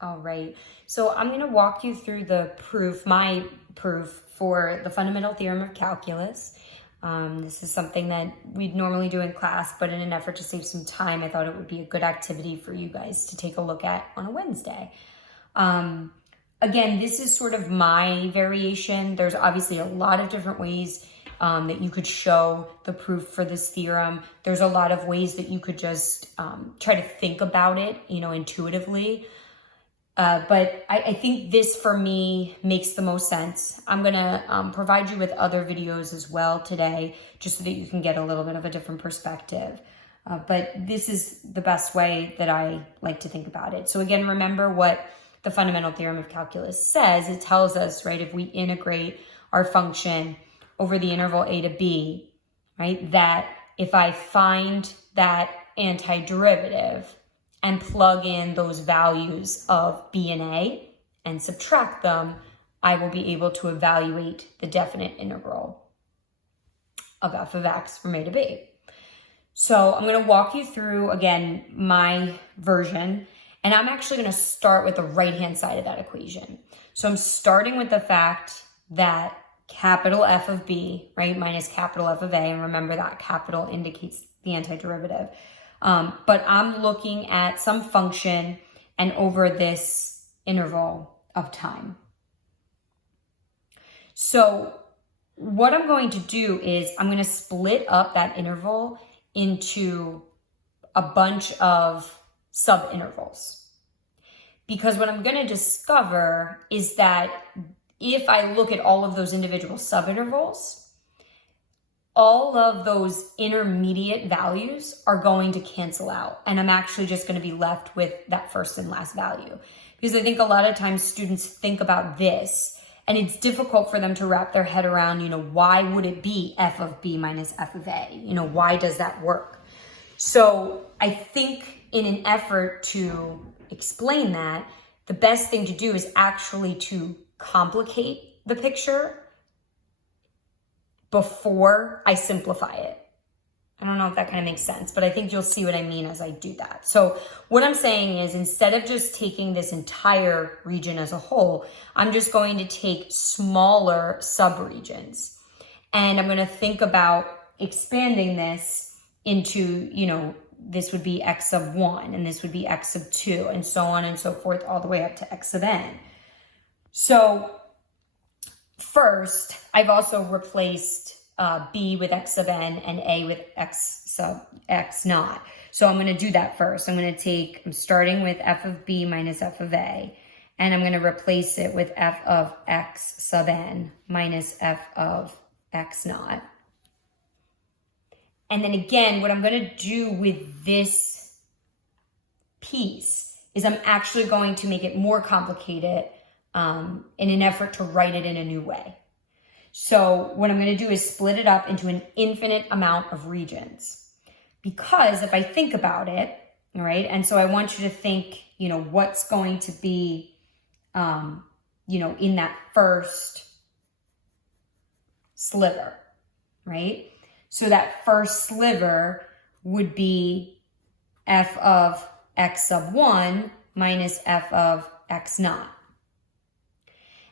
All right, so I'm going to walk you through the proof, my proof for the fundamental theorem of calculus. This is something that we'd normally do in class, but in an effort to save some time, I thought it would be a good activity for you guys to take a look at on a Wednesday. Again, this is sort of my variation. There's obviously a lot of different ways that you could show the proof for this theorem. There's a lot of ways that you could just try to think about it, intuitively. But I think this for me makes the most sense. I'm gonna provide you with other videos as well today, just so that you can get a little bit of a different perspective. But this is the best way that I like to think about it. So again, remember what the fundamental theorem of calculus says. It tells us, right, if we integrate our function over the interval a to b, right, that if I find that antiderivative and plug in those values of b and a and subtract them, I will be able to evaluate the definite integral of f of x from a to b. So I'm going to walk you through, again, my version, and I'm actually going to start with the right-hand side of that equation. So I'm starting with the fact that capital F of b, right, minus capital F of a, and remember that capital indicates the antiderivative. But I'm looking at some function and over this interval of time. So what I'm going to do is I'm going to split up that interval into a bunch of subintervals. Because what I'm going to discover is that if I look at all of those individual subintervals, all of those intermediate values are going to cancel out. And I'm actually just going to be left with that first and last value. Because I think a lot of times students think about this and it's difficult for them to wrap their head around, why would it be f of b minus f of a? Why does that work? So I think in an effort to explain that, the best thing to do is actually to complicate the picture before I simplify it. I don't know if that kind of makes sense, but I think you'll see what I mean as I do that. So what I'm saying is, instead of just taking this entire region as a whole, I'm just going to take smaller subregions. And I'm going to think about expanding this into, this would be x sub 1, and this would be x sub 2, and so on and so forth, all the way up to x sub n. So first, I've also replaced b with x sub n and a with x sub x naught. So I'm going to do that first. I'm starting with f of b minus f of a, and I'm going to replace it with f of x sub n minus f of x naught. And then again, what I'm going to do with this piece is I'm actually going to make it more complicated in an effort to write it in a new way. So what I'm going to do is split it up into an infinite amount of regions. Because if I think about it, all right, and so I want you to think, what's going to be, in that first sliver, right? So that first sliver would be f of x sub 1 minus f of x naught.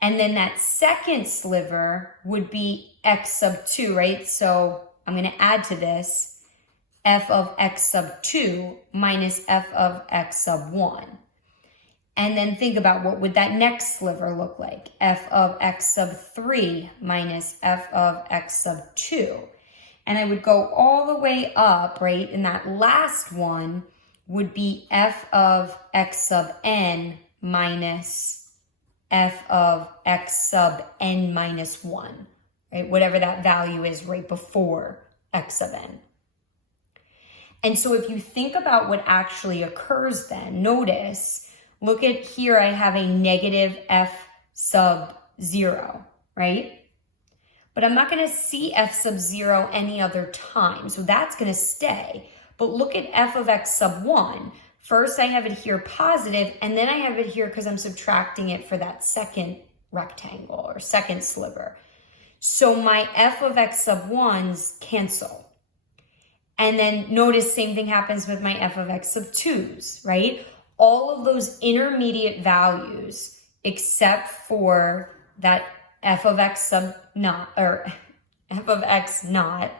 And then that second sliver would be x sub 2, right? So I'm going to add to this f of x sub 2 minus f of x sub 1. And then think about, what would that next sliver look like? F of x sub 3 minus f of x sub 2. And I would go all the way up, right? And that last one would be f of x sub n minus f of x sub n minus 1, right? Whatever that value is right before x sub n. And so if you think about what actually occurs then, notice, look at here, I have a negative f sub 0, right? But I'm not going to see f sub 0 any other time, so that's going to stay. But look at f of x sub 1. First, I have it here positive, and then I have it here because I'm subtracting it for that second rectangle or second sliver. So my f of x sub 1's cancel. And then notice same thing happens with my f of x sub 2's, right? all of those intermediate values except for that f of x sub naught, or f of x naught,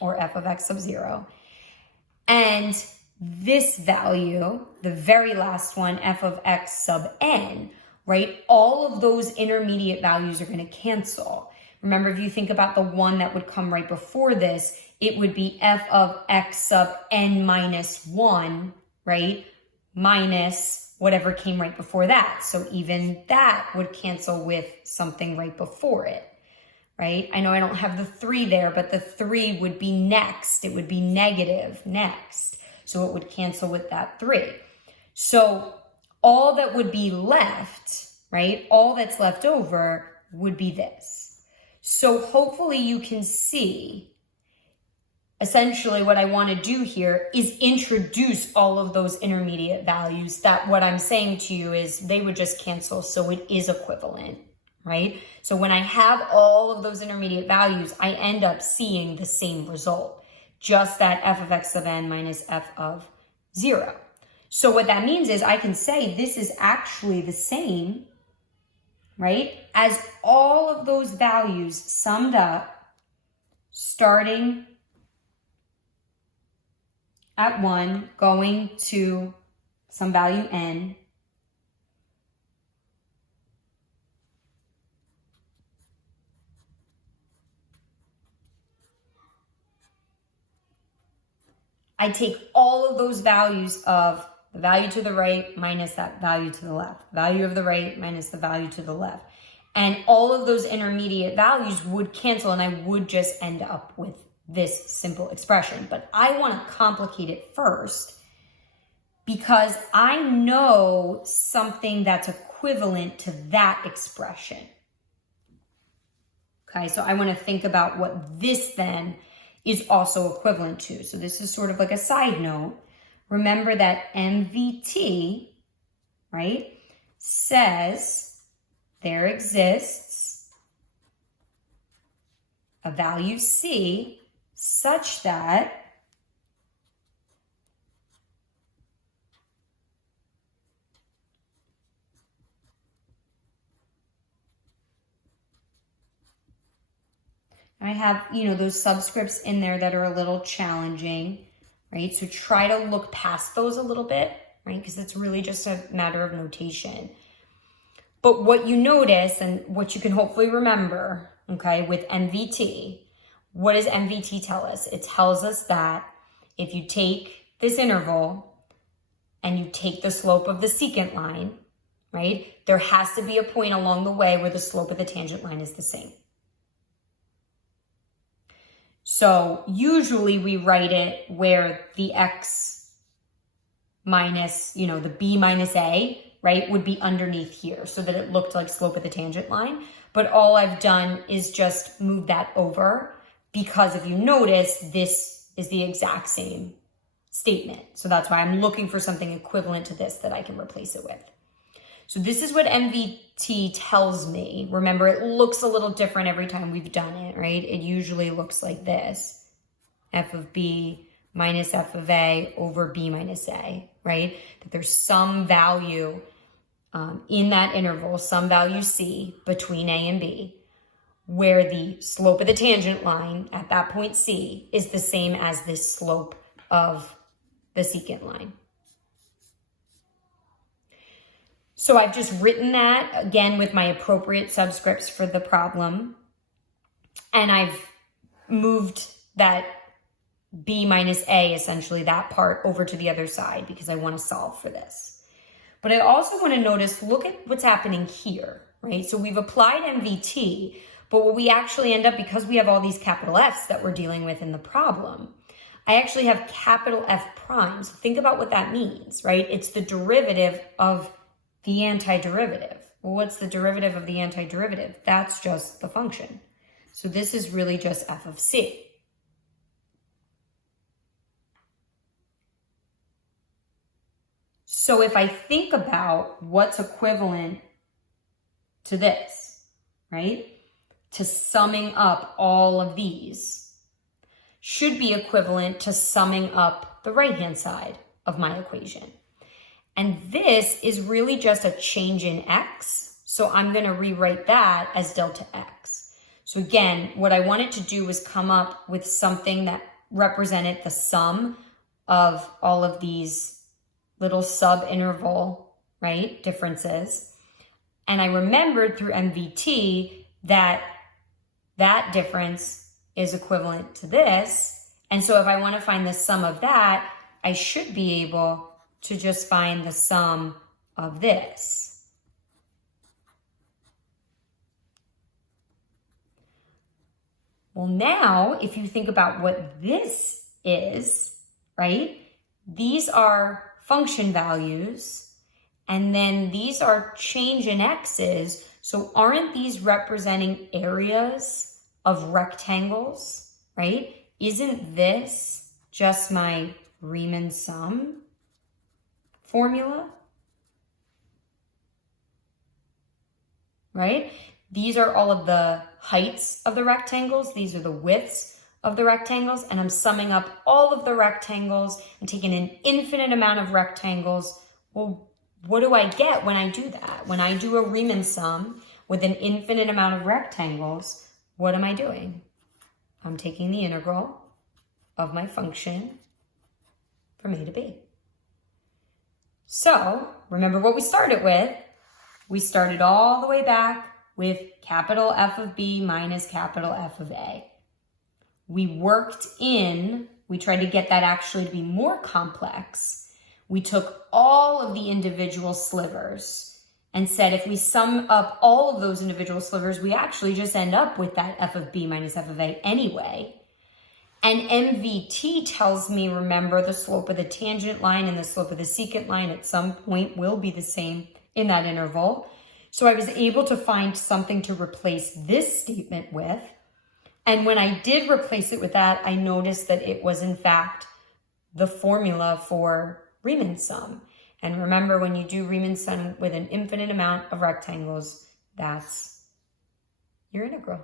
or f of x sub 0, and this value, the very last one, f of x sub n, right? All of those intermediate values are going to cancel. Remember, if you think about the one that would come right before this, it would be f of x sub n minus 1, right? Minus whatever came right before that. So even that would cancel with something right before it, right? I know I don't have the 3 there, but the 3 would be next. It would be negative next. So it would cancel with that 3. So all that would be left, right? All that's left over would be this. So hopefully you can see essentially what I want to do here is introduce all of those intermediate values, that what I'm saying to you is they would just cancel. So it is equivalent, right? So when I have all of those intermediate values, I end up seeing the same result, just that f of x sub n minus f of 0. So what that means is I can say this is actually the same, right, as all of those values summed up starting at 1, going to some value n, I take all of those values of the value to the right minus that value to the left, value of the right minus the value to the left. And all of those intermediate values would cancel, and I would just end up with this simple expression. But I want to complicate it first because I know something that's equivalent to that expression. Okay, so I want to think about what this then is also equivalent to. So this is sort of like a side note. Remember that MVT, right, says there exists a value C such that I have, those subscripts in there that are a little challenging, right? So try to look past those a little bit, right? Because it's really just a matter of notation. But what you notice and what you can hopefully remember, okay, with MVT, what does MVT tell us? It tells us that if you take this interval and you take the slope of the secant line, right, there has to be a point along the way where the slope of the tangent line is the same. So usually we write it where the x minus, the b minus a, right, would be underneath here so that it looked like slope of the tangent line. But all I've done is just move that over because if you notice, this is the exact same statement. So that's why I'm looking for something equivalent to this that I can replace it with. So this is what MVT tells me. Remember, it looks a little different every time we've done it, right? It usually looks like this. F of B minus F of A over B minus A, right? That there's some value in that interval, some value C between A and B, where the slope of the tangent line at that point C is the same as this slope of the secant line. So I've just written that, again, with my appropriate subscripts for the problem. And I've moved that B minus A, essentially that part, over to the other side because I want to solve for this. But I also want to notice, look at what's happening here, right? So we've applied MVT, but what we actually end up, because we have all these capital F's that we're dealing with in the problem, I actually have capital F prime. So think about what that means, right? It's the derivative of the antiderivative. Well, what's the derivative of the antiderivative? That's just the function. So this is really just f of c. So if I think about what's equivalent to this, right? To summing up all of these, should be equivalent to summing up the right-hand side of my equation. And this is really just a change in x. So I'm going to rewrite that as delta x. So again, what I wanted to do was come up with something that represented the sum of all of these little sub-interval, right, differences. And I remembered through MVT that that difference is equivalent to this. And so if I want to find the sum of that, I should be able to just find the sum of this. Well, now, if you think about what this is, right? These are function values, and then these are change in x's. So aren't these representing areas of rectangles, right? Isn't this just my Riemann sum formula? Right? These are all of the heights of the rectangles. These are the widths of the rectangles. And I'm summing up all of the rectangles and taking an infinite amount of rectangles. Well, what do I get when I do that? When I do a Riemann sum with an infinite amount of rectangles, what am I doing? I'm taking the integral of my function from a to b. So, remember what we started with. We started all the way back with capital F of B minus capital F of A. We worked in, we tried to get that actually to be more complex. We took all of the individual slivers and said if we sum up all of those individual slivers, we actually just end up with that F of B minus F of A anyway. And MVT tells me, remember, the slope of the tangent line and the slope of the secant line at some point will be the same in that interval. So I was able to find something to replace this statement with. And when I did replace it with that, I noticed that it was in fact the formula for Riemann sum. And remember, when you do Riemann sum with an infinite amount of rectangles, that's your integral.